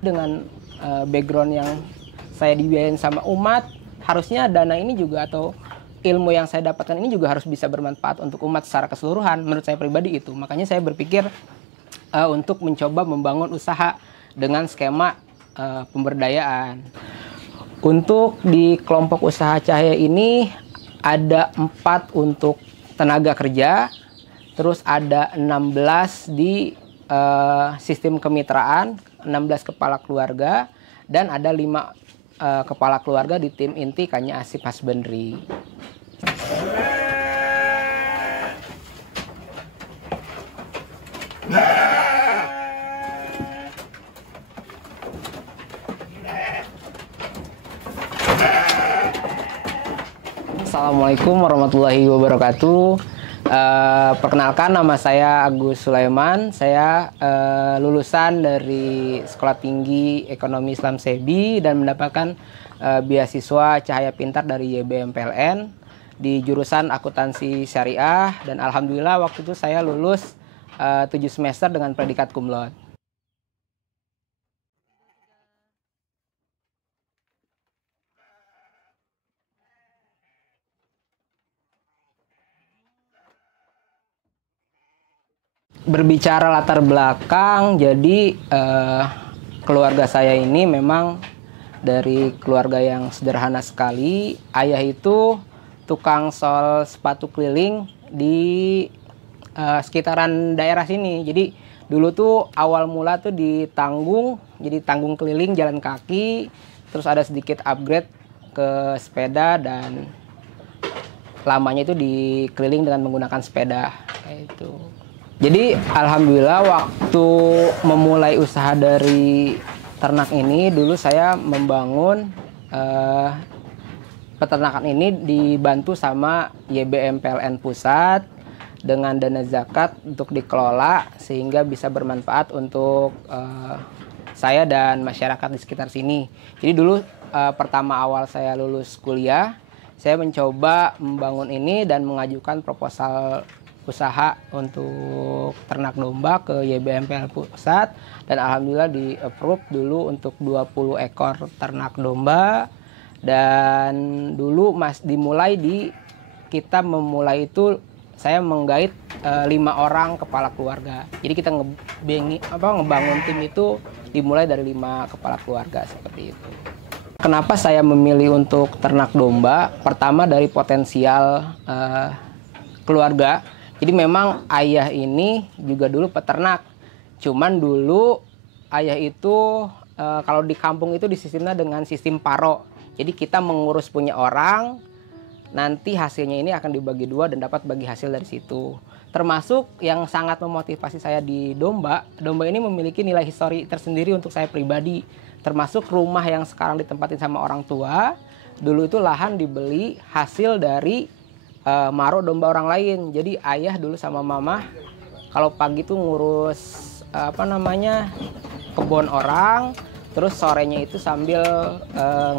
Dengan background yang saya dibiayain sama umat, harusnya dana ini juga atau ilmu yang saya dapatkan ini juga harus bisa bermanfaat untuk umat secara keseluruhan. Menurut saya pribadi itu. Makanya saya berpikir untuk mencoba membangun usaha dengan skema pemberdayaan. Untuk di kelompok usaha Cahaya ini ada 4 untuk tenaga kerja, terus ada 16 di sistem kemitraan, 16 kepala keluarga, dan ada 5 kepala keluarga di tim inti Kanya Asih Husbandry. Assalamualaikum warahmatullahi wabarakatuh. Perkenalkan, nama saya Agus Sulaiman. Saya lulusan dari Sekolah Tinggi Ekonomi Islam SEBI dan mendapatkan beasiswa Cahaya Pintar dari YBM PLN di jurusan Akuntansi Syariah, dan alhamdulillah waktu itu saya lulus 7 semester dengan predikat cum laude. Berbicara latar belakang, jadi keluarga saya ini memang dari keluarga yang sederhana sekali. Ayah itu tukang sol sepatu keliling di sekitaran daerah sini. Jadi dulu tuh awal mula tuh di Tanggung, jadi tanggung keliling jalan kaki, terus ada sedikit upgrade ke sepeda, dan lamanya itu dikeliling dengan menggunakan sepeda kayak itu. Jadi alhamdulillah waktu memulai usaha dari ternak ini, dulu saya membangun peternakan ini dibantu sama YBM PLN Pusat dengan dana zakat untuk dikelola sehingga bisa bermanfaat untuk saya dan masyarakat di sekitar sini. Jadi dulu pertama awal saya lulus kuliah, saya mencoba membangun ini dan mengajukan proposal usaha untuk ternak domba ke YBM PLN Pusat, dan alhamdulillah di approve dulu untuk 20 ekor ternak domba. Dan dulu dimulai kita memulai itu saya menggait 5 orang kepala keluarga. Jadi kita ngebangun tim itu dimulai dari 5 kepala keluarga seperti itu. Kenapa saya memilih untuk ternak domba? Pertama dari potensial keluarga. Jadi memang ayah ini juga dulu peternak. Cuman dulu ayah itu kalau di kampung itu disistemnya dengan sistem paro. Jadi kita mengurus punya orang, nanti hasilnya ini akan dibagi 2 dan dapat bagi hasil dari situ. Termasuk yang sangat memotivasi saya di domba. Domba ini memiliki nilai histori tersendiri untuk saya pribadi. Termasuk rumah yang sekarang ditempatin sama orang tua. Dulu itu lahan dibeli hasil dari maro domba orang lain. Jadi ayah dulu sama mama kalau pagi tuh ngurus kebun orang, terus sorenya itu sambil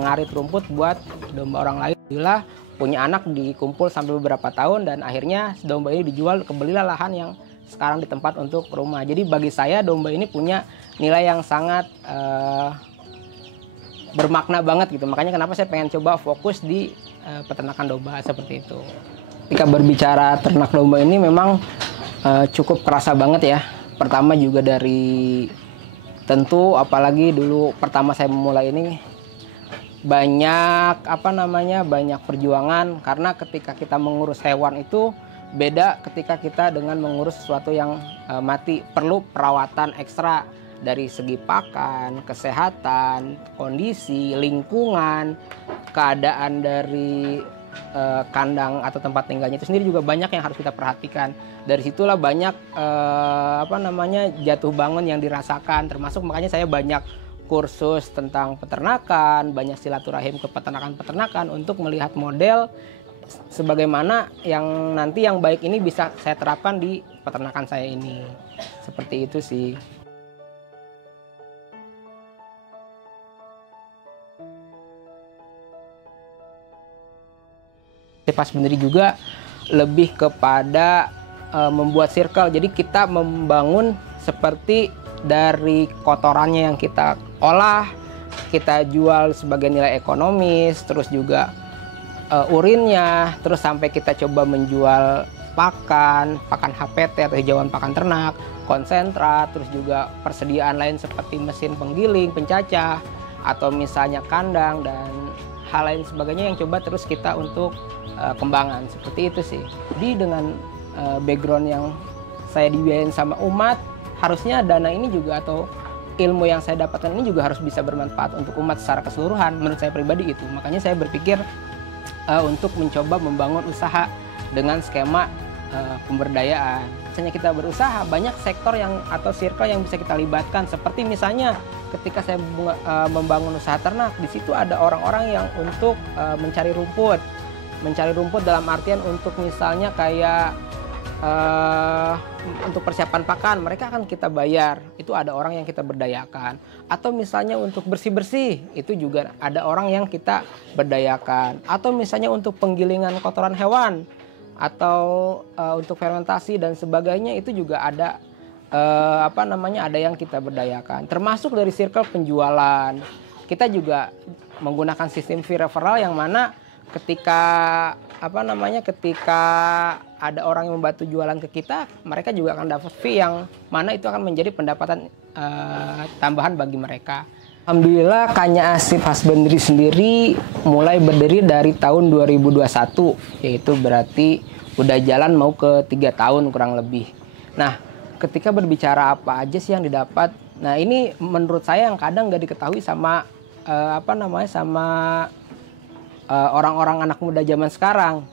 ngarit rumput buat domba orang lain. Alhamdulillah punya anak dikumpul sampai beberapa tahun, dan akhirnya domba ini dijual, kebelilah lahan yang sekarang ditempat untuk rumah. Jadi bagi saya domba ini punya nilai yang sangat bermakna banget gitu. Makanya kenapa saya pengen coba fokus di peternakan domba seperti itu. Ketika berbicara ternak domba ini memang cukup kerasa banget ya. Pertama juga dari tentu, apalagi dulu pertama saya memulai ini banyak banyak perjuangan, karena ketika kita mengurus hewan itu beda ketika kita dengan mengurus sesuatu yang mati. Perlu perawatan ekstra dari segi pakan, kesehatan, kondisi, lingkungan, keadaan dari kandang atau tempat tinggalnya itu sendiri juga banyak yang harus kita perhatikan. Dari situlah banyak jatuh bangun yang dirasakan. Termasuk makanya saya banyak kursus tentang peternakan, banyak silaturahim ke peternakan-peternakan untuk melihat model sebagaimana yang nanti yang baik ini bisa saya terapkan di peternakan saya ini. Seperti itu sih. Pas sendiri juga lebih kepada membuat circle. Jadi kita membangun seperti dari kotorannya yang kita olah, kita jual sebagai nilai ekonomis, terus juga urinnya, terus sampai kita coba menjual pakan HPT atau hijauan pakan ternak, konsentrat, terus juga persediaan lain seperti mesin penggiling, pencacah, atau misalnya kandang dan hal lain sebagainya yang coba terus kita untuk kembangan. Seperti itu sih. Jadi dengan background yang saya dibiayain sama umat, harusnya dana ini juga atau ilmu yang saya dapatkan ini juga harus bisa bermanfaat untuk umat secara keseluruhan. Menurut saya pribadi itu. Makanya saya berpikir untuk mencoba membangun usaha dengan skema pemberdayaan. Misalnya kita berusaha, banyak sektor yang atau circle yang bisa kita libatkan. Seperti misalnya ketika saya membangun usaha ternak, di situ ada orang-orang yang untuk mencari rumput. Mencari rumput dalam artian untuk misalnya kayak untuk persiapan pakan, mereka akan kita bayar. Itu ada orang yang kita berdayakan. Atau misalnya untuk bersih-bersih, itu juga ada orang yang kita berdayakan. Atau misalnya untuk penggilingan kotoran hewan, atau untuk fermentasi dan sebagainya, itu juga ada ada yang kita berdayakan. Termasuk dari circle penjualan. Kita juga menggunakan sistem fee referral yang mana ketika ada orang yang membantu jualan ke kita, mereka juga akan dapat fee yang mana itu akan menjadi pendapatan tambahan bagi mereka. Alhamdulillah, Kanya Asif Husbandry sendiri mulai berdiri dari tahun 2021, yaitu berarti udah jalan mau ke 3 tahun kurang lebih. Nah, ketika berbicara apa aja sih yang didapat, nah ini menurut saya yang kadang nggak diketahui sama orang-orang anak muda zaman sekarang.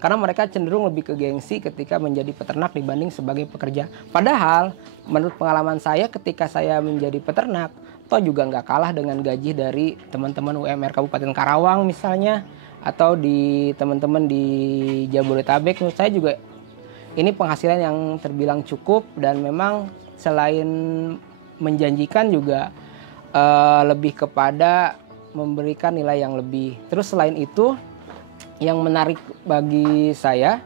Karena mereka cenderung lebih ke gengsi ketika menjadi peternak dibanding sebagai pekerja. Padahal menurut pengalaman saya ketika saya menjadi peternak, toh juga nggak kalah dengan gaji dari teman-teman UMR Kabupaten Karawang misalnya, atau di teman-teman di Jabodetabek. Menurut saya juga ini penghasilan yang terbilang cukup dan memang selain menjanjikan juga lebih kepada memberikan nilai yang lebih. Terus selain itu, yang menarik bagi saya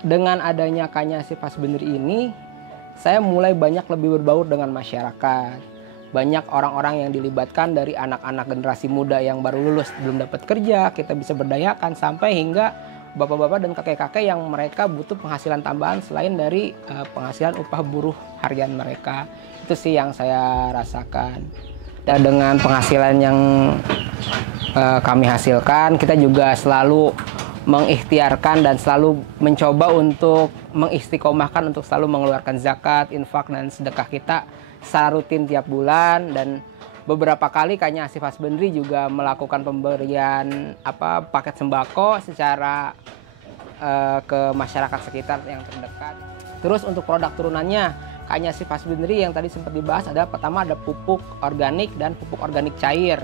dengan adanya Kanya Asif Husbandry ini, saya mulai banyak lebih berbaur dengan masyarakat. Banyak orang-orang yang dilibatkan dari anak-anak generasi muda yang baru lulus belum dapat kerja, kita bisa berdayakan sampai hingga bapak-bapak dan kakek-kakek yang mereka butuh penghasilan tambahan selain dari penghasilan upah buruh harian mereka. Itu sih yang saya rasakan. Dan dengan penghasilan yang kami hasilkan, kita juga selalu mengikhtiarkan dan selalu mencoba untuk mengistiqomahkan untuk selalu mengeluarkan zakat, infak, dan sedekah kita secara rutin tiap bulan. Dan beberapa kali Kanya Asif Husbandry juga melakukan pemberian paket sembako secara ke masyarakat sekitar yang terdekat. Terus untuk produk turunannya, Kanya Asif Husbandry yang tadi sempat dibahas adalah pertama ada pupuk organik dan pupuk organik cair.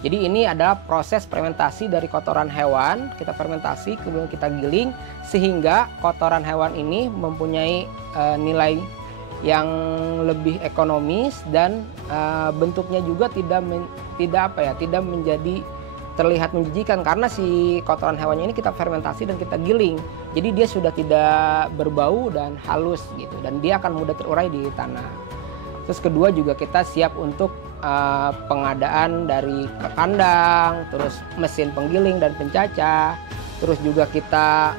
Jadi ini adalah proses fermentasi dari kotoran hewan, kita fermentasi kemudian kita giling sehingga kotoran hewan ini mempunyai nilai yang lebih ekonomis dan bentuknya juga tidak menjadi terlihat menjijikan karena si kotoran hewannya ini kita fermentasi dan kita giling. Jadi dia sudah tidak berbau dan halus gitu dan dia akan mudah terurai di tanah. Terus kedua juga kita siap untuk pengadaan dari kandang, terus mesin penggiling dan pencacah, terus juga kita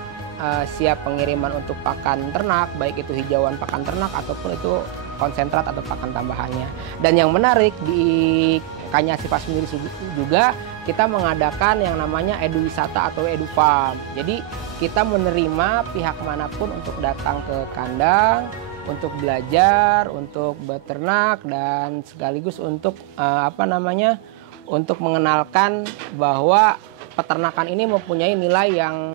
siap pengiriman untuk pakan ternak, baik itu hijauan pakan ternak ataupun itu konsentrat atau pakan tambahannya. Dan yang menarik di Kanya Asif Husbandry juga kita mengadakan yang namanya edu wisata atau edu farm. Jadi kita menerima pihak manapun untuk datang ke kandang, untuk belajar, untuk beternak, dan sekaligus untuk untuk mengenalkan bahwa peternakan ini mempunyai nilai yang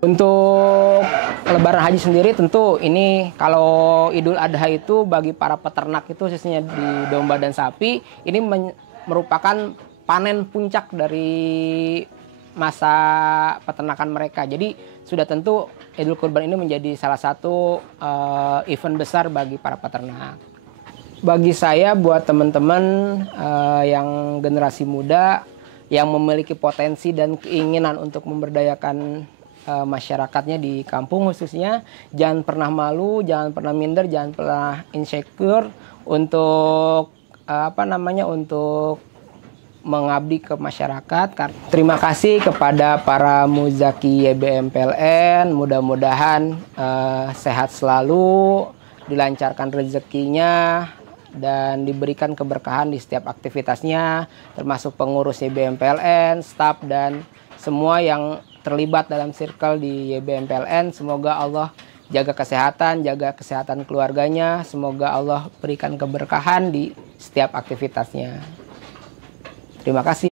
untuk Lebaran Haji sendiri tentu ini kalau Idul Adha itu bagi para peternak itu khususnya di domba dan sapi ini merupakan panen puncak dari masa peternakan mereka. Jadi sudah tentu Idul Kurban ini menjadi salah satu event besar bagi para peternak. Bagi saya buat teman-teman yang generasi muda, yang memiliki potensi dan keinginan untuk memberdayakan masyarakatnya di kampung khususnya, jangan pernah malu, jangan pernah minder, jangan pernah insecure untuk untuk mengabdi ke masyarakat. Terima kasih kepada para muzaki YBM PLN, mudah-mudahan sehat selalu, dilancarkan rezekinya, dan diberikan keberkahan di setiap aktivitasnya, termasuk pengurus YBM PLN, staf, dan semua yang terlibat dalam circle di YBM PLN. Semoga Allah jaga kesehatan keluarganya, semoga Allah berikan keberkahan di setiap aktivitasnya. Terima kasih.